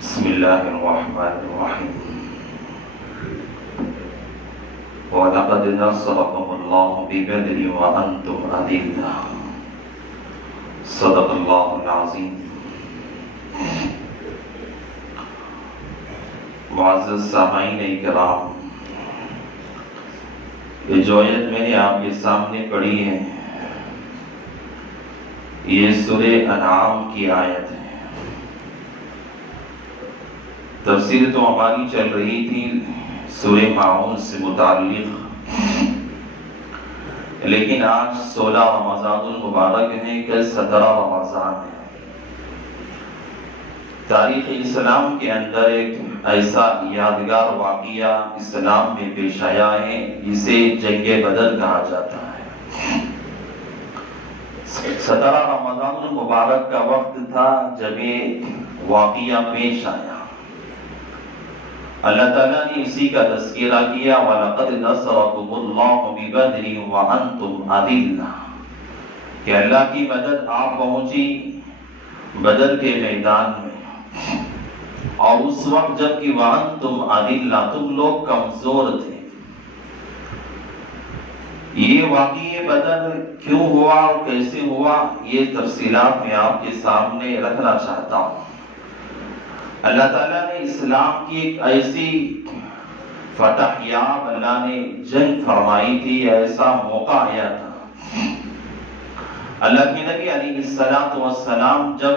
بسم الله الرحمن الرحيم ولقد نصركم الله ببدر وأنتم أذلة صدق الله العظيم. معزز سامعین اکرام، یہ جو آیت میں نے آپ کے سامنے پڑھی ہے یہ سورہ انعام کی آیت ہے. تفسیر تو ہماری چل رہی تھی سورہ ماعون سے متعلق، لیکن آج 16 رمضان المبارک ہے، کل 17 رمضان ہے. تاریخ اسلام کے اندر ایک ایسا یادگار واقعہ اسلام میں پیش آیا ہے جسے جنگ بدر کہا جاتا ہے. 17 رمضان المبارک کا وقت تھا جب یہ واقعہ پیش آیا. اللہ تعالیٰ نے اسی کا تذکرہ کیا وَلَقَدْ نَصَرَكُمُ اللَّهُ بِبَدْرٍ وَأَنْتُمْ أَذِلَّةٌ کہ اللہ کی مدد آپ پہنچی بدر کے میدان میں، اور اس وقت جب کہ وَأَنْتُمْ أَذِلَّةٌ تم لوگ کمزور تھے. یہ واقعہ بدر کیوں ہوا اور کیسے ہوا یہ تفصیلات میں آپ کے سامنے رکھنا چاہتا ہوں. اللہ تعالیٰ نے اسلام کی ایک ایسی فتح یاب اللہ نے جنگ فرمائی تھی، ایسا موقع آیا تھا. اللہ کے نبی علیہ السلام جب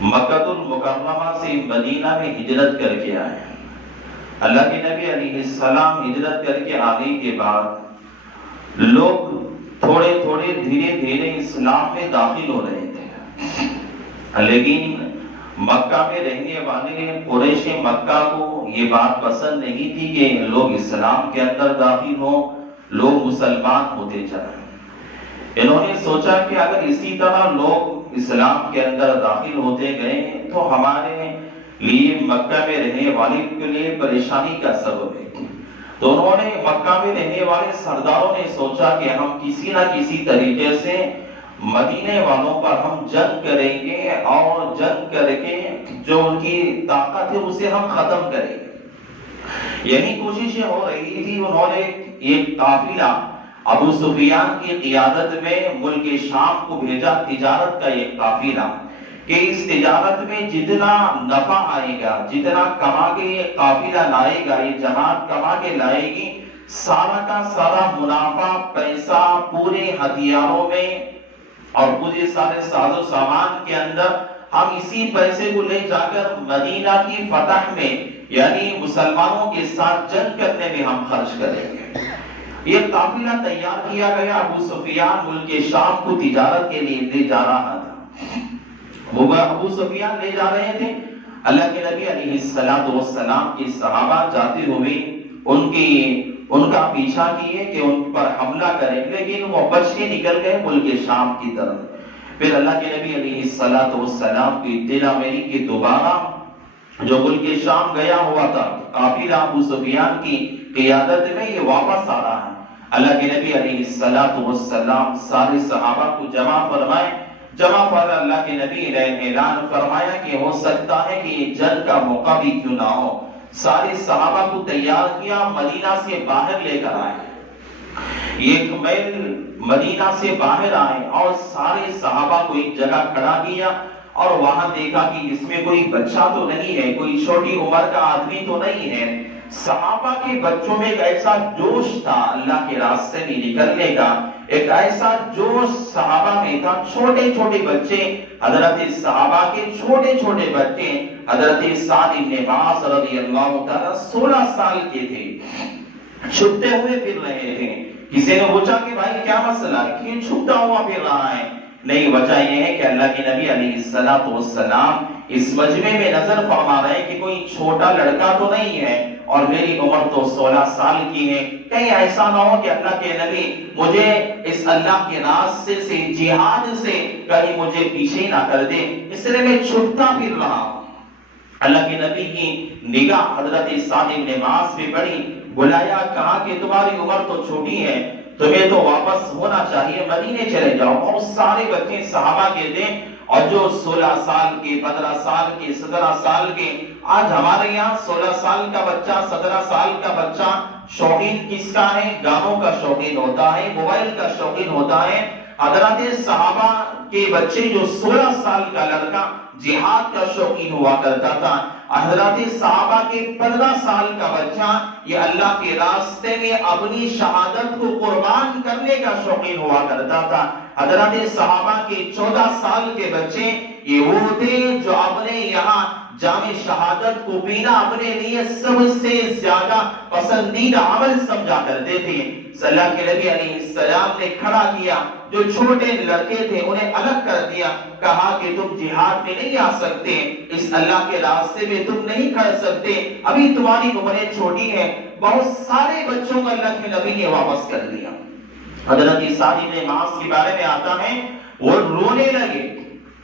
مکہ المکرمہ سے مدینہ میں ہجرت کر کے آئے، اللہ کے نبی علیہ السلام ہجرت کر کے آنے کے بعد لوگ تھوڑے تھوڑے دھیرے دھیرے اسلام میں داخل ہو رہے تھے، لیکن مکہ میں رہنے والے قریش مکہ کو یہ بات پسند نہیں تھی کہ لوگ اسلام کے اندر داخل ہوں، لوگ مسلمان ہوتے چلیں. انہوں نے سوچا کہ اگر اسی طرح لوگ اسلام کے اندر داخل ہوتے گئے تو ہمارے لیے مکہ میں رہنے والے کے لیے پریشانی کا سبب ہے. تو انہوں نے مکہ میں رہنے والے سرداروں نے سوچا کہ ہم کسی نہ کسی طریقے سے مدینے والوں پر ہم جنگ کریں گے اور جنگ کر کے جو ان کی طاقت ہے اسے ہم ختم کریں گے. یہی کوششیں ہو رہی تھی. انہوں نے ایک قافلہ ابو سفیان کی قیادت میں ملک شام کو بھیجا، تجارت کا ایک قافلہ، کہ اس تجارت میں جتنا نفع آئے گا، جتنا کما کے یہ قافلہ لائے گا، یہ جماعت کما کے لائے گی، سارا کا سارا منافع پیسہ پورے ہتھیاروں میں اور پورے سارے ساز و سامان کے اندر ہم اسی پیسے کو لے جا کر مدینہ کی فتح میں یعنی مسلمانوں کے ساتھ جنگ کرنے میں ہم خرچ کریں گے. یہ قافلہ تیار کیا گیا. ابو سفیان ملک شام کو تجارت کے لیے لے جا رہا تھا. وہ ابو سفیان لے جا رہے تھے. اللہ کے نبی علیہ السلام کے صحابہ جاتے ہوئے ان کا پیچھا کیے کہ ان پر حملہ کریں، لیکن وہ بچ کے نکل گئے ملک شام کی طرف. پھر اللہ کے نبی علیہ السلام کی اطلاع ملی کہ دوبارہ جو ملک شام گیا ہوا تھا قافلہ ابو سفیان کی قیادت میں یہ واپس آ رہا ہے. اللہ کے نبی علیہ السلام سارے صحابہ کو جمع فرمائے. جمع پر اللہ کے نبی نے اعلان فرمایا کہ ہو سکتا ہے کہ یہ جنگ کا موقع بھی کیوں نہ ہو. سارے صحابہ کو تیار کیا، مدینہ سے باہر لے کر آئے. ایک میل مدینہ سے باہر آئے اور سارے صحابہ کو ایک جگہ کھڑا کیا اور وہاں دیکھا کہ اس میں کوئی بچہ تو نہیں ہے، کوئی چھوٹی عمر کا آدمی تو نہیں ہے. صحابہ کے بچوں میں ایک ایسا جوش تھا اللہ کے راستے میں نکلنے کا، ایک ایسا جوش صحابہ میں تھا. چھوٹے چھوٹے بچے، حضرت صحابہ کے چھوٹے چھوٹے بچے، حضرت سعد بن معاذ رضی اللہ تعالی 16 سال کے تھے، چھپتے ہوئے پھر رہے تھے. کسی نے پوچھا کہ بھائی کیا مسئلہ ہے، کیوں چھپتا ہوا پھر رہا ہے؟ نہیں، وجہ یہ ہے کہ اللہ کے نبی علیہ السلام اس مجمع میں نظر فرما رہے ہیں کہ کوئی چھوٹا لڑکا تو نہیں ہے اور میری عمر تو 16 سال کی ہے. کہیں ایسا نہ ہو کہ اللہ کے نبی مجھے اس اللہ کے راستے سے جہاد سے کہیں مجھے پیچھے نہ کر دے، اس لیے میں چھپتا پھر رہا. اللہ کے نبی کی نگاہ حضرت سعد بن معاذ پہ پڑی. بلایا، کہا کہ تمہاری عمر تو چھوٹی ہے، تمہیں تو واپس ہونا چاہیے، مدینے چلے جاؤ. اور سارے بچے صحابہ کے تھے اور جو 16 سال کے 15 سال کے 17 سال کے، آج ہمارے یہاں 16 سال کا بچہ 17 سال کا بچہ شوقین کس کا ہے؟ گانوں کا شوقین ہوتا ہے، موبائل کا شوقین ہوتا ہے۔ حضرات صحابہ کے بچے جو 16 سال کا لڑکا جہاد کا شوقین ہوا کرتا تھا، حضرات صحابہ کے 15 سال کا بچہ یہ اللہ کے راستے میں اپنی شہادت کو قربان کرنے کا شوقین ہوا کرتا تھا۔ حضرات صحابہ کے 14 سال کے بچے یہ وہ تھے جو اپنے یہاں جام شہادت کو پینا اپنے لیے سب سے زیادہ پسندیدہ عمل سمجھا کرتے تھے۔ صلی اللہ کے نبی علیہ السلام نے کھڑا کیا، جو چھوٹے لڑکے تھے انہیں الگ کر دیا، کہا کہ تم جہاد میں نہیں آ سکتے، اس اللہ کے راستے میں تم نہیں کھڑ سکتے، ابھی تمہاری عمریں چھوٹی ہیں۔ بہت سارے بچوں کو اللہ کے نبی نے واپس کر دیا۔ حضرت سعد بن معاذ کے بارے میں آتا ہے، وہ رونے لگے،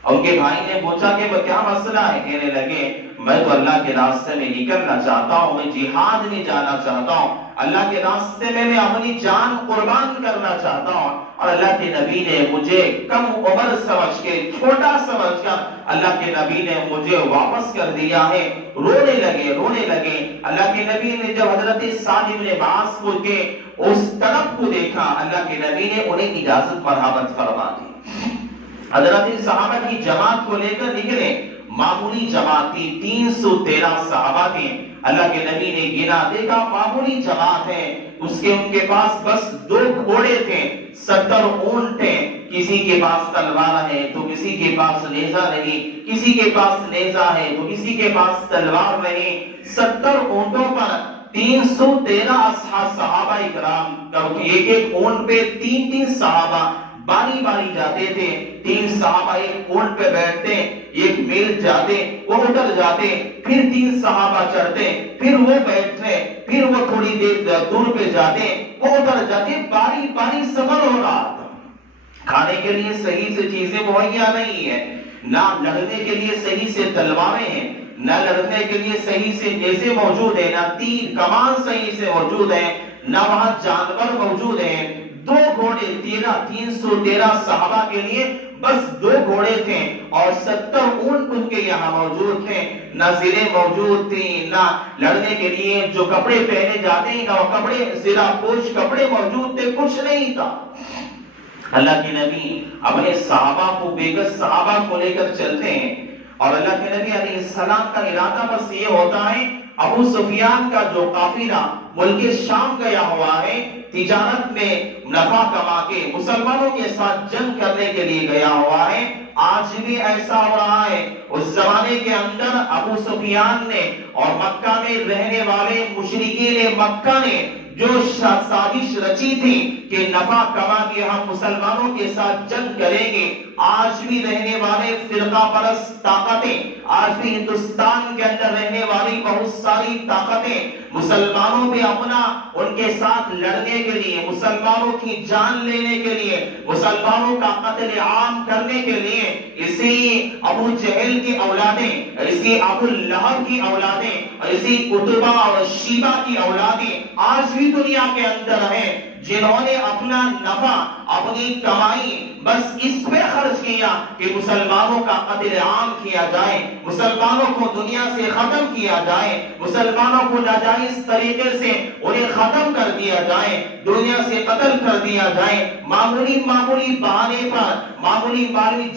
ان کے بھائی نے پوچھا کہ وہ کیا مسئلہ ہے؟ کہنے لگے میں تو اللہ کے راستے میں نکلنا چاہتا ہوں، میں جہاد میں جانا چاہتا ہوں، اللہ کے راستے میں اپنی جان قربان کرنا چاہتا ہوں، اور اللہ کے نبی نے مجھے کم عمر سمجھ کے، چھوٹا سمجھ کر اللہ کے نبی نے مجھے واپس کر دیا ہے۔ رونے لگے۔ اللہ کے نبی نے جب حضرت سعد بن معاذ کو کے اس طرف کو دیکھا، اللہ کے نبی نے انہیں اجازت مرحمت فرما دی۔ حضرت صحابہ کی جماعت کو لے کر نکلے، معمولی جماعت تھی، 313 صحابہ تھے۔ اللہ کے نبی نے گنا، دیکھا معمولی جماعت ہے، اس کے ان کے پاس بس 2 گھوڑے تھے، 70 اونٹ تھے، کسی کے پاس تلوار ہے تو کسی کے پاس نیزہ نہیں، کسی کے پاس نیزہ ہے تو کسی کے پاس تلوار نہیں، 70 اونٹوں پر 313 صحابہ اکرام، ایک اونٹ پہ 3 صحابہ باری باری جاتے تھے، 3 صحابہ ایک اونٹ پہ بیٹھتے، 1 میل جاتے، وہ اتر جاتے، پھر 3 صحابہ چڑھتے، پھر وہ بیٹھتے، پھر وہ تھوڑی دیر دور پہ جاتے، وہ اتر جاتے، باری باری سفر ہو رہا تھا۔ کھانے کے لیے صحیح سے چیزیں مہیا نہیں ہے، نہ لڑنے کے لیے صحیح سے تلواریں ہیں، نہ لڑنے کے لیے صحیح سے نیزے موجود ہیں، نہ تیر کمان صحیح سے موجود ہیں، نہ وہاں جانور موجود ہیں۔ 2 گھوڑے 313 صحابہ کے لیے بس 2 گھوڑے تھے، اور 70 اونٹ ان کے یہاں موجود تھے، نہ زرے موجود تھی، نہ لڑنے کے لیے جو کپڑے پہنے جاتے ہیں، نہ وہ کپڑے زرہ پوش کپڑے موجود تھے، کچھ نہیں تھا۔ اللہ کے نبی اپنے صحابہ کو، بے گز صحابہ کو لے کر چلتے ہیں، اور اللہ کے نبی علیہ السلام کا ارادہ بس یہ ہوتا ہے، ابو سفیان کا جو قافلہ ملک شام گیا ہوا ہے، تجارت میں نفع کما کے مسلمانوں کے ساتھ جنگ کرنے کے لیے گیا ہوا ہے، آج بھی ایسا ہو رہا ہے۔ اس زمانے کے اندر ابو سفیان نے اور مکہ میں رہنے والے مشرکین مکہ نے جو سازش رچی تھی کہ نفع کما کے ہم مسلمانوں کے ساتھ جنگ کریں گے، آج بھی رہنے والے فرقہ پرست طاقتیں، آج بھی ہندوستان کے اندر رہنے والی بہت ساری طاقتیں مسلمانوں پہ اپنا ان کے ساتھ لڑنے کے لیے، مسلمانوں کی جان لینے کے لیے، مسلمانوں کا قتل عام کرنے کے لیے، اسی ابو جہل کی اولادیں، اسی ابو لہب کی اولادیں، اسی عتبہ اور شیبہ کی اولادیں آج بھی دنیا کے اندر ہیں، جنہوں نے اپنا نفع، اپنی کمائی بس اس پہ خرچ کیا کہ مسلمانوں کا قتل عام کیا جائے، مسلمانوں کو دنیا سے ختم کیا جائے، مسلمانوں کو ناجائز طریقے سے انہیں ختم کر دیا جائے، دنیا سے قتل کر دیا جائے، معمولی بہانے پر، معمولی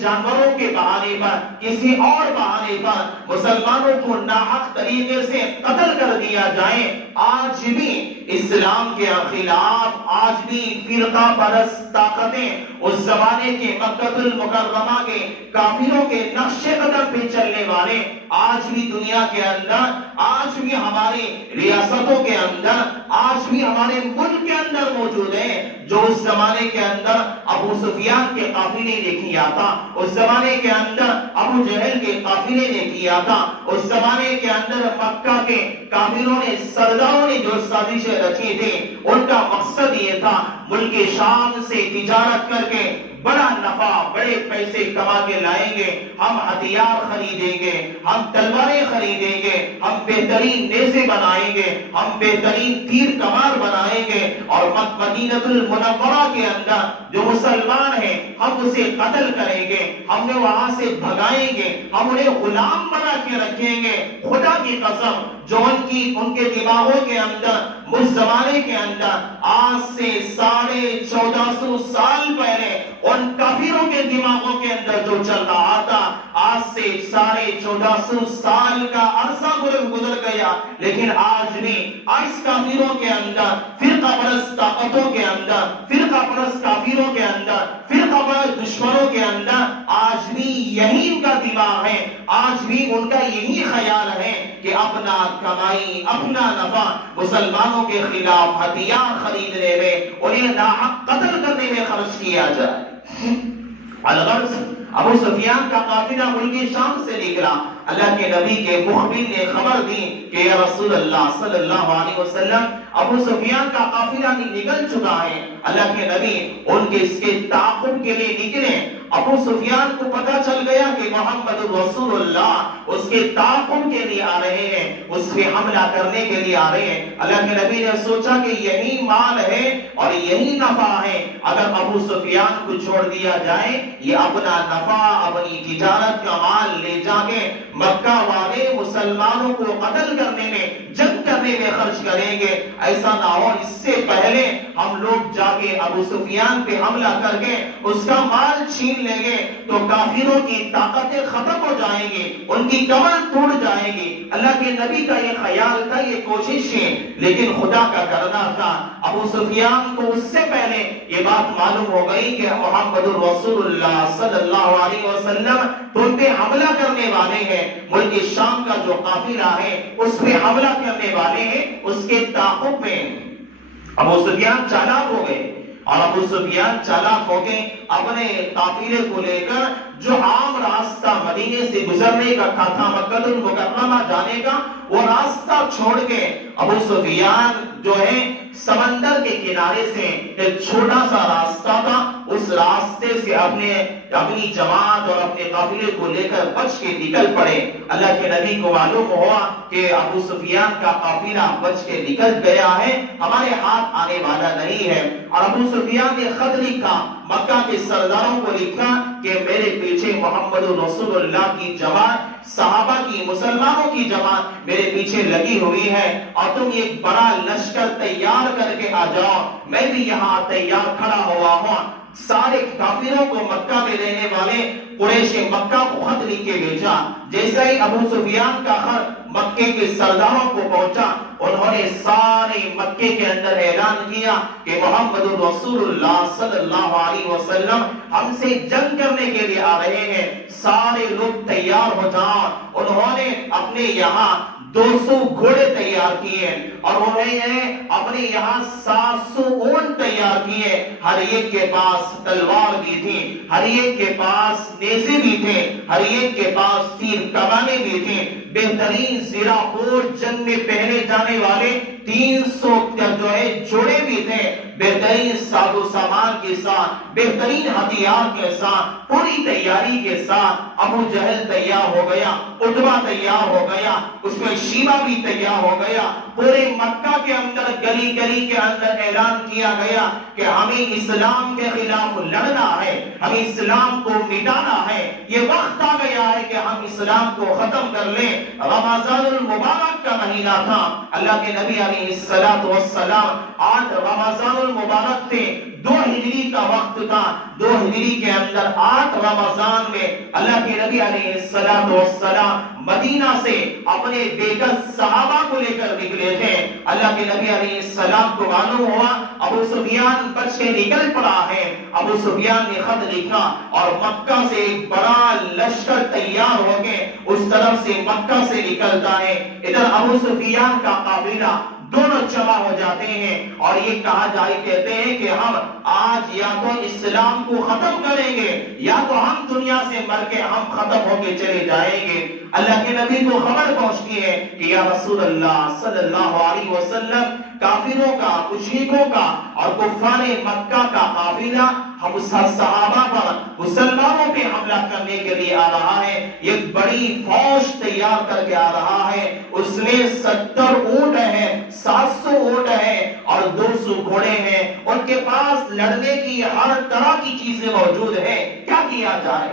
جانوروں کے بہانے پر، کسی اور بہانے پر مسلمانوں کو ناحق طریقے سے قتل کر دیا جائے۔ آج بھی اسلام کے خلاف، آج بھی فرقہ پرست طاقتیں اس زمانے کے مکہ المکرمہ کے کافروں کے نقش قدم پہ چلنے والے آج بھی دنیا کے اندر، آج بھی ہماری ریاستوں کے اندر، آج بھی ہمارے ملک کے اندر موجود ہیں، جو اس زمانے کے اندر ابو سفیان کے قافلے نے کیا تھا، اس زمانے کے اندر ابو جہل کے قافلے نے کیا تھا، اس زمانے کے اندر مکہ کے کافروں نے، سرداروں نے جو سازشیں رچی تھی، ان کا مقصد یہ تھا ملک شام سے تجارت کر کے بڑا نفع، بڑے پیسے کما کے لائیں گے، ہم ہتھیار خریدیں گے، ہم تلواریں خریدیں گے، ہم بہترین نیزے بنائیں گے، ہم بہترین تیر کمان بنائیں گے، اور مدینہ المنورہ کے اندر جو مسلمان ہیں ہم اسے قتل کریں گے، ہم نے وہاں سے بھگائیں گے، ہم انہیں غلام بنا کے رکھیں گے۔ خدا کی قسم، جو ان کے دماغوں کے اندر اس زمانے کے اندر آج سے 1450 سال پہلے ان کافروں کے دماغوں کے اندر جو چل رہا تھا، آج سے 1450 سال کا عرصہ گزر گیا، لیکن آج بھی اس کافروں کے اندر، فرقہ پرست طاقتوں کے اندر، فرقہ پرست کافروں کے اندر، فرقہ پرست دشمنوں کے اندر آج بھی یہی ان کا دماغ ہے، آج بھی ان کا یہی خیال ہے کہ اپنا کمائی، اپنا نفع مسلمانوں کے خلاف ہتھیار خریدنے میں، انہیں ناحق قتل کرنے میں خرچ کیا جائے۔ الغرض، ابو سفیان کا قافلہ ملک شام سے نکلا، اللہ کے نبی کے مخبر نے خبر دی کہ یا رسول اللہ صلی اللہ علیہ وسلم، ابو سفیان کا قافلہ نکل چکا ہے۔ اللہ کے نبی ان کے اس کے تعاقب کے لیے نکلے۔ ابو سفیان کو پتہ چل گیا کہ محمد رسول اللہ اس کے تعاقب کے لیے آ رہے ہیں، اس پہ حملہ کرنے کے لیے آ رہے ہیں۔ اللہ کے نبی نے سوچا کہ یہی مال ہے اور یہی نفع ہے، اگر ابو سفیان کو چھوڑ دیا جائے، یہ اپنا نفع، اپنی تجارت کا مال لے جا کے مکہ والے مسلمانوں کو قتل کرنے میں، جنگ کرنے میں خرچ کریں گے۔ ایسا نہ ہو اس سے پہلے ہم لوگ جا کے ابو سفیان پہ حملہ کر کے اس کا مال چھین لیں گے تو کافروں کی طاقتیں ختم ہو جائیں گی، ان کی کمر ٹوٹ جائے گی۔ اللہ کے نبی کا یہ خیال تھا، یہ کوشش ہے، لیکن خدا کا کرنا تھا۔ ابو سفیان کو اس سے پہلے یہ بات معلوم ہو گئی کہ محمد رسول اللہ صلی اللہ علیہ وسلم تم پہ حملہ کرنے والے ہیں، ملک شام کا جو قافلہ ہے اس پہ حملہ کرنے والے ہیں۔ اس کے تعاقب میں ابو سفیان چالاک ہو گئے، اور ابو سفیان چالاک ہو گئے، اپنے قافلے کو لے کر جو عام راستہ مدینے سے گزرنے کا تھا مکہ المکرمہ جانے کا، وہ راستہ چھوڑ کے ابو سفیان جو ہے سمندر کے کنارے سے ایک چھوٹا سا راستہ تھا، اس راستے سے اپنی جماعت اور اپنے قافلے کو لے کر بچ کے نکل پڑے۔ اللہ کے نبی کو معلوم ہوا کہ ابو سفیان کا قافلہ بچ کے نکل گیا ہے، ہمارے ہاتھ آنے والا نہیں ہے۔ اور ابو سفیان نے خط لکھا، مکہ کے سرداروں کو لکھا کہ میرے پیچھے محمد رسول اللہ کی جماعت، صحابہ کی، مسلمانوں کی جماعت میرے پیچھے لگی ہوئی ہے، اور تم ایک بڑا لشکر تیار کر کے آ جاؤ، میں بھی یہاں تیار کھڑا ہوا ہوں۔ سارے کافروں کو مکہ میں رہنے والے قریش مکہ کو خط لکھ کے بھیجا۔ جیسے ہی ابو سفیان کا خط مکے کے سرداروں کو پہنچا، انہوں نے سارے مکے کے اندر اعلان کیا کہ محمد رسول اللہ صلی اللہ علیہ وسلم ہم سے جنگ کرنے کے لیے آ رہے ہیں، سارے لوگ تیار ہو جاؤ۔ انہوں نے اپنے یہاں 200 گھوڑے تیار کیے، اور انہوں نے اپنے یہاں 700 اونٹ تیار کیے۔ ہر ایک کے پاس تلوار بھی تھی، ہر ایک کے پاس نیزے بھی تھے، ہر ایک کے پاس تیر کمانیں بھی تھیں۔ بہترین زیرہ پور جنگ میں پہنے جانے والے 300 جو ہے جوڑے بھی تھے، بہترین ساز و سامان کے ساتھ، بہترین ہتھیار کے ساتھ، پوری تیاری کے ساتھ۔ ابو جہل تیار ہو گیا، عتبہ تیار ہو گیا، اس میں شیبہ بھی تیار ہو گیا۔ پورے مکہ کے اندر گلی گلی کے اندر اعلان کیا گیا کہ ہمیں اسلام کے خلاف لڑنا ہے، ہمیں اسلام کو مٹانا ہے، یہ وقت آ گیا ہے کہ ہم اسلام کو ختم کر لیں۔ رمضان المبارک کا مہینہ تھا، اللہ کے نبی علیہ السلام 8 رمضان المبارک تھے، 2 ہجری کا وقت تھا، 2 ہجری کے اندر 8 رمضان میں اللہ کے نبی علیہ السلام مدینہ سے اپنے بیگت صحابہ کو لے کر نکلے تھے۔ اللہ کے نبی علیہ السلام کو معلوم ہوا ابو سفیان بچ کے نکل پڑا ہے۔ ابو سفیان نے خط لکھا اور مکہ سے ایک بڑا لشکر تیار ہو کے اس طرف سے مکہ سے نکلتا ہے۔ ادھر ابو سفیان کا قافلہ دونوں جمع ہو جاتے ہیں، اور یہ کہا جائے کہتے ہیں کہ ہم آج یا تو اسلام کو ختم کریں گے یا تو ہم دنیا سے مر کے ہم ختم ہو کے چلے جائیں گے۔ اللہ کے نبی کو خبر پہنچتی ہے کہ یا رسول اللہ صلی اللہ علیہ وسلم، کافروں کا، مشرکوں کا اور کفار مکہ کا قافلہ ہم اس صحابہ پر مسلمانوں پہ حملہ کرنے کے لیے آ رہا ہے، ایک بڑی فوج تیار کر کے آ رہا ہے، اس میں 70 اونٹ ہیں، 700 اونٹ ہیں اور 200 گھوڑے ہیں، ان کے پاس لڑنے کی ہر طرح کی چیزیں موجود ہیں، کیا کیا جائے؟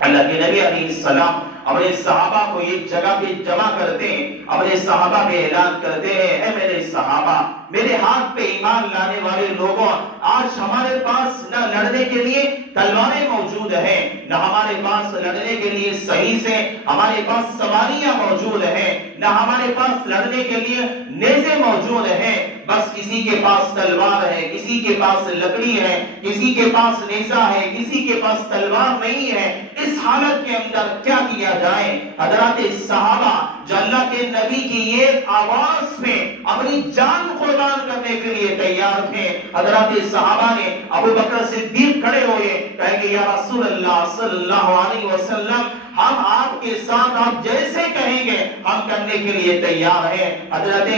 اللہ کے نبی علیہ السلام اپنے صحابہ کو ایک جگہ پہ جمع کرتے ہیں، اپنے صحابہ پہ اعلان کرتے ہیں، اے میرے صحابہ، میرے ہاتھ پہ ایمان لانے والے لوگوں، آج ہمارے پاس نہ لڑنے کے لیے تلواریں موجود ہیں، نہ ہمارے پاس لڑنے کے لیے صحیح سے ہمارے پاس سواریاں موجود ہیں، نہ ہمارے پاس لڑنے کے لیے نیزے موجود ہیں، بس کسی کے پاس تلوار ہے، کسی کے پاس لکڑی ہے، کسی کے پاس نیزہ ہے، کسی کے پاس تلوار نہیں ہے۔ اس حالت کے اندر کیا کیا جائے؟ حضرات صحابہ جو اللہ کے نبی کی ایک آواز میں اپنی جان قربان کرنے کے لیے تیار تھے، حضرات صحابہ نے ابو بکر صدیق کھڑے ہوئے، کہے کہ یا رسول اللہ صلی اللہ علیہ وسلم، ہم آپ کے ساتھ آپ جیسے کہیں گے ہم کرنے کے لیے تیار ہیں۔ حضرت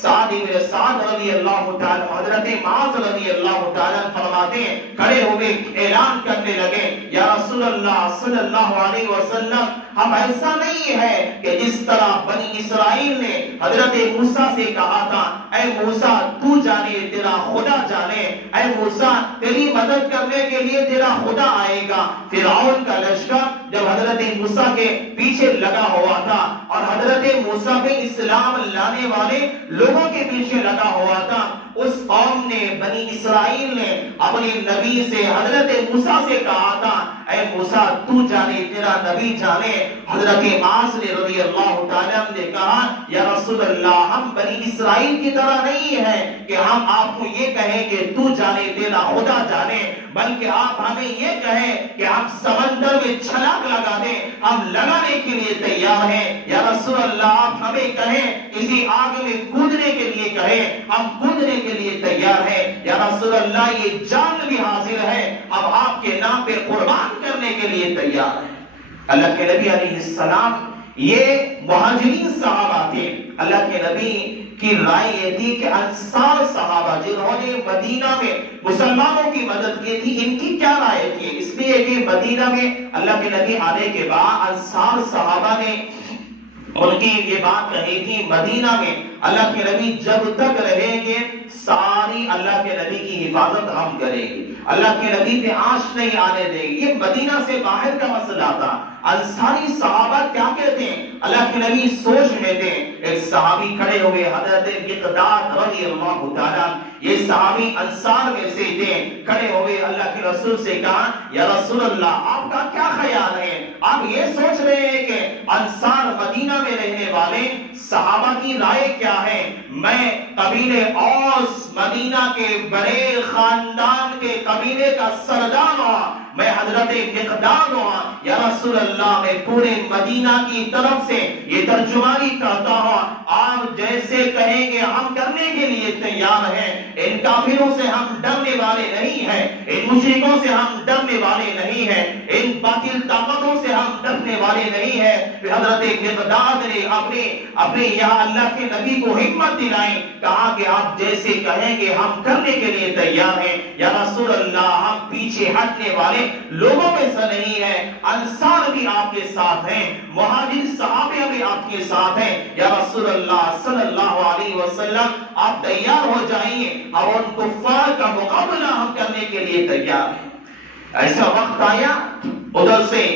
سعد رضی اللہ تعالی، حضرت معاذ رضی اللہ تعالی فرماتے ہیں، کھڑے ہوئے اعلان کرنے لگے، یا رسول اللہ صلی اللہ علیہ وسلم، ہم ایسا نہیں ہے کہ جس طرح بنی اسرائیل نے حضرت موسیٰ سے کہا تھا، اے موسیٰ تو جانے تیرا خدا جانے، اے موسیٰ تیری مدد کرنے کے لیے تیرا خدا آئے گا۔ فرعون کا لشکر جب حضرت موسیٰ کے پیچھے لگا ہوا تھا اور حضرت موسیٰ پہ اسلام لانے والے لوگوں کے پیچھے لگا ہوا تھا، اس قوم نے، بنی اسرائیل نے اپنے نبی سے، حضرت موسیٰ سے کہا تھا، اے موسیٰ تو جانے تیرا نبی جانے۔ حضرت معاذ رضی اللہ تعالیٰ نے کہا، یا رسول اللہ، ہم بنی اسرائیل کی طرح نہیں ہے کہ ہم آپ کو یہ کہیں کہ تو جانے تیرا خدا جانے، بلکہ آپ ہمیں یہ کہیں کہ ہم سمندر میں چھلانگ لگا دیں، ہم لگانے کے لیے تیار ہیں۔ یا رسول اللہ، آپ ہمیں کہیں کسی آگ میں کودنے کے لیے کہیں، ہم کودنے کے لیے تیار ہیں۔ یا رسول اللہ، یہ جان بھی حاضر ہے، اب آپ کے نام پہ قربان کرنے کے لیے تیار ہیں۔ اللہ کے نبی علیہ السلام، یہ مہاجرین صحابہ تھے۔ اللہ کے نبی کی رائے یہ تھی کہ انصار صحابہ جنہوں نے مدینہ میں مسلمانوں کی مدد کی تھی، ان کی کیا رائے تھی؟ اس لیے کہ مدینہ میں اللہ کے نبی آنے کے بعد انصار صحابہ نے ان کی یہ بات کہی تھی، مدینہ میں اللہ کے نبی جب تک رہیں گے ساری اللہ کے نبی کی حفاظت ہم کریں گے، اللہ کے نبی پہ آنچ نہیں آنے دیں گے۔ یہ مدینہ سے باہر کا مسئلہ تھا۔ انصاری صحابہ کیا کہتے ہیں؟ اللہ کے نبی سوچ میں تھے، ایک صحابی کھڑے ہوئے، حضرت مقداد رضی اللہ تعالیٰ، یہ صحابی انصار میں سے تھے، کھڑے ہوئے اللہ کے رسول سے کہا، یا رسول اللہ، آپ کا کیا خیال ہے؟ آپ یہ سوچ رہے ہیں کہ انصار مدینہ میں رہنے والے صحابہ کی رائے کیا ہے؟ میں قبیلے اوس، مدینہ کے بڑے خاندان کے قبیلے کا سردار ہوں، میں حضرت مقداد ہوں، یا رسول اللہ، میں پورے مدینہ کی طرف سے یہ ترجمانی کرتا ہوں، آپ جیسے کہیں گے ہم کرنے کے لیے تیار ہیں۔ ان کافروں سے ہم ڈرنے والے نہیں ہیں، ان مشرکوں سے ہم ڈرنے والے نہیں ہیں، ان باطل طاقتوں سے ہم ڈرنے والے نہیں ہیں۔ پھر حضرت مقداد نے اپنے یہاں اللہ کے نبی کو ہمت دلائی، کہا کہ آپ جیسے کہیں گے ہم کرنے کے لیے تیار ہیں، یا رسول اللہ، ہم پیچھے ہٹنے والے لوگوں میں سے نہیں ہیں، انصار بھی آپ کے ساتھ ہیں، مہاجر صحابہ بھی آپ کے ساتھ ہیں، یا رسول اللہ صلی اللہ علیہ وسلم، آپ تیار ہو جائیے اور ان کفار کا مقابلہ ہم کرنے کے لیے تیار ہیں۔ ایسا وقت آیا، ادھر سے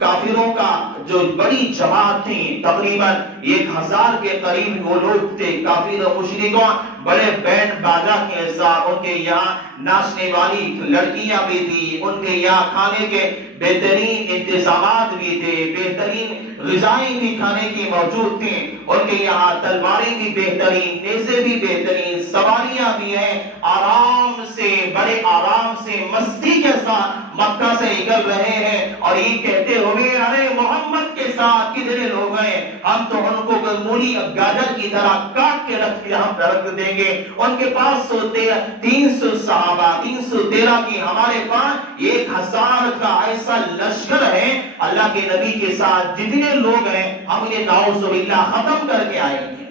کافروں کا جو بڑی جماعت تھی، تقریباً 1000 کے قریب وہ لوگ تھے، کافر و مشرکوں، بڑے بینڈ باجا کے ساتھ، ان کے یہاں ناچنے والی لڑکیاں بھی تھی، ان کے یہاں کھانے کے بہترین انتظامات بھی تھے، بہترین غذائیں بھی کھانے کی موجود تھیں، ان کے یہاں تلواریں بھی بہترین، نیزے بھی بہترین، سواریاں بھی ہیں، آرام سے، بڑے آرام سے، مستی کے ساتھ مکہ سے نکل رہے ہیں، اور یہ کہتے ہوئے، ارے محمد کے ساتھ کتنے لوگ ہیں، ہم تو ان کو مولی گاجر کی طرح کاٹ کے رکھ دیں گے۔ ان کے پاس 300 صحابہ، 313 کی، ہمارے پاس 1000 کا ایسا لشکر ہے، اللہ کے نبی کے ساتھ جتنے لوگ ہیں ہم یہ نعوذ باللہ ختم کر کے آئیں گے۔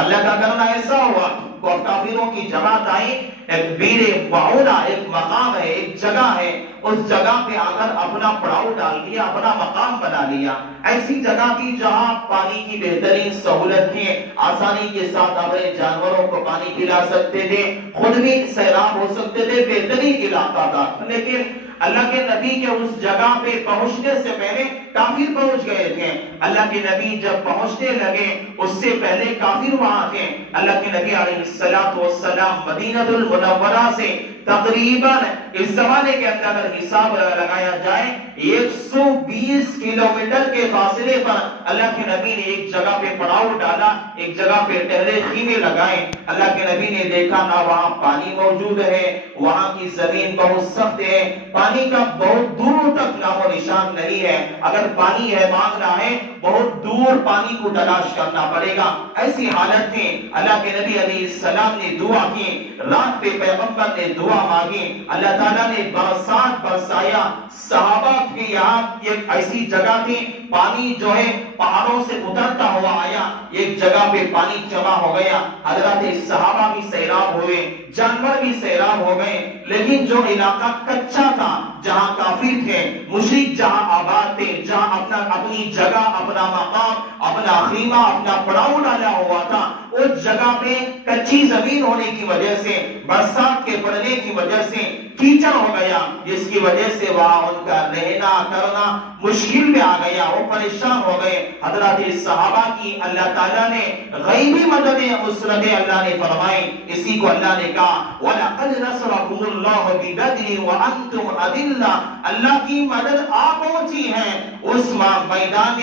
اللہ کا کرنا ایسا ہوا، کافروں کی جماعت آئی، ایک بیر معونہ ایک مقام ہے، ایک جگہ ہے، اس جگہ پہ آ کر اپنا پڑاؤ ڈال دیا، اپنا مقام بنا لیا۔ ایسی جگہ کی جہاں پانی کی بہترین سہولت تھی، آسانی کے ساتھ اپنے جانوروں کو پانی پلا سکتے تھے، خود بھی سیراب ہو سکتے تھے، بہترین علاقہ تھا۔ لیکن اللہ کے نبی کے اس جگہ پہ پہنچنے سے پہلے کافر پہنچ گئے تھے۔ اللہ کے نبی جب پہنچنے لگے اس سے پہلے کافر وہاں تھے۔ اللہ کے نبی علیہ السلام مدینہ المنورہ سے تقریباً اس زمانے کے اندر اگر حساب لگایا جائے 120 کلومیٹر کے فاصلے پر اللہ کے نبی نے ایک جگہ پہ پڑاؤ ڈالا، ایک جگہ پہ ٹہرے خیمے لگائے۔ اللہ کے نبی نے دیکھا نہ وہاں پانی موجود ہے، وہاں کی زمین بہت سخت ہے، پانی کا بہت دور تک نام و نشان نہیں ہے، اگر پانی ہے مانگنا ہے بہت دور پانی کو تلاش کرنا پڑے گا۔ ایسی حالت میں اللہ کے نبی علیہ السلام نے دعا کی، رات پہ پیغمبر نے دعا مانگی، اللہ تعالیٰ نے برسات برسایا۔ صحابہ کے یہاں ایک ایسی جگہ تھی، پانی جو ہے پہاڑوں سے اترتا ہوا آیا، ایک جگہ پہ پانی جمع ہو گیا، حضرات صحابہ بھی سیراب ہوئے، جانور بھی سیراب ہو گئے۔ لیکن جو علاقہ کچا تھا، جہاں کافر تھے، مشرک جہاں آباد تھے، جہاں اپنی جگہ، اپنا مقام، اپنا خیمہ، اپنا پڑاؤ ڈالا ہوا تھا، اس جگہ پہ کچی زمین ہونے کی وجہ سے، برسات کے پڑنے کی وجہ سے کیچڑ ہو گیا، جس کی وجہ سے وہاں ان کا رہنا کرنا مشکل میں آ گیا، وہ پریشان ہو گئے۔ حضرات صحابہ کی اللہ تعالیٰ نے غیبی مدد نصرت اللہ نے فرمائی، اسی کو اللہ نے کہا وَلَقَدْ نَصْرَكُمُ اللَّهُ بِبَدْرٍ وَأَنْتُمْ أَذِلَّةٌ، اللہ کی مدد آ پہنچی ہے اس میدان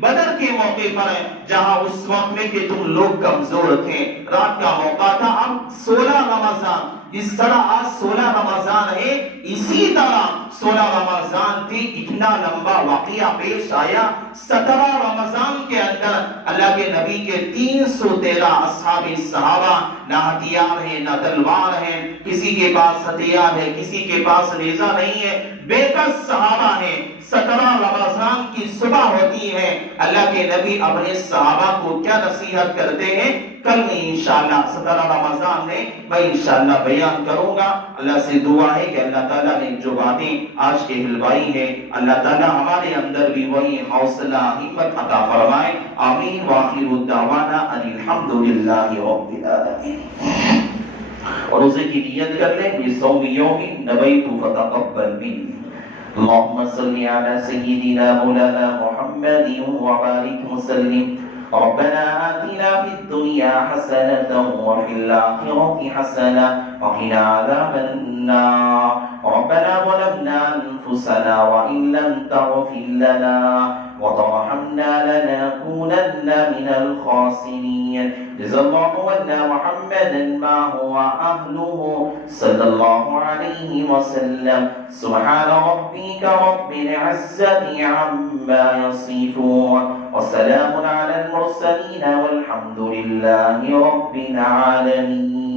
بدر کے موقع پر، جہاں اس وقت میں کہ تم لوگ کمزور تھے، رات کا موقع تھا۔ اب 16 رمضان، اس طرح آج 16 رمضان ہے، اسی طرح 16 رمضان تھی، اتنا لمبا واقعہ پیش آیا۔ 17 رمضان کے اندر اللہ کے نبی کے 313 اصحاب صحابہ، نہ ہتھیار ہے نہ تلوار ہے، کسی کے پاس ہتھیار ہے کسی کے پاس نیزہ نہیں ہے، بے کس صحابہ ہے۔ 17 رمضان کی صبح ہوتی ہے، اللہ کے نبی اپنے صحابہ کو کیا نصیحت کرتے ہیں، کل میں انشاءاللہ 17 رمضان میں میں انشاءاللہ بیان کروں گا۔ اللہ سے دعا ہے کہ اللہ تعالیٰ نے جو باتیں آج کے ہلوائی ہیں، اللہ تعالیٰ ہمارے اندر بھی وہی حوصلہ ہمت عطا فرمائے۔ آمین وآخر الدعوانا ان الحمدللہ رب العالمین۔ اور روزے کی نیت کر لیں، بصوم یوم نویت فتقبل منی۔ اللهم صل على سيدنا مولانا محمد وبارك وسلم۔ ربنا آتنا في الدنيا حسنة وفي الآخرة حسنة وقنا عذاب النار۔ ربنا ظلمنا أنفسنا وإن لم تغفر لنا وترحمنا لنكونن من الخاسرين۔ جزا الله عنا محمدا ما هو أهله صلى الله عليه وسلم۔ سبحان ربك رب العزة عما يصفون وسلام على المرسلين والحمد لله رب العالمين۔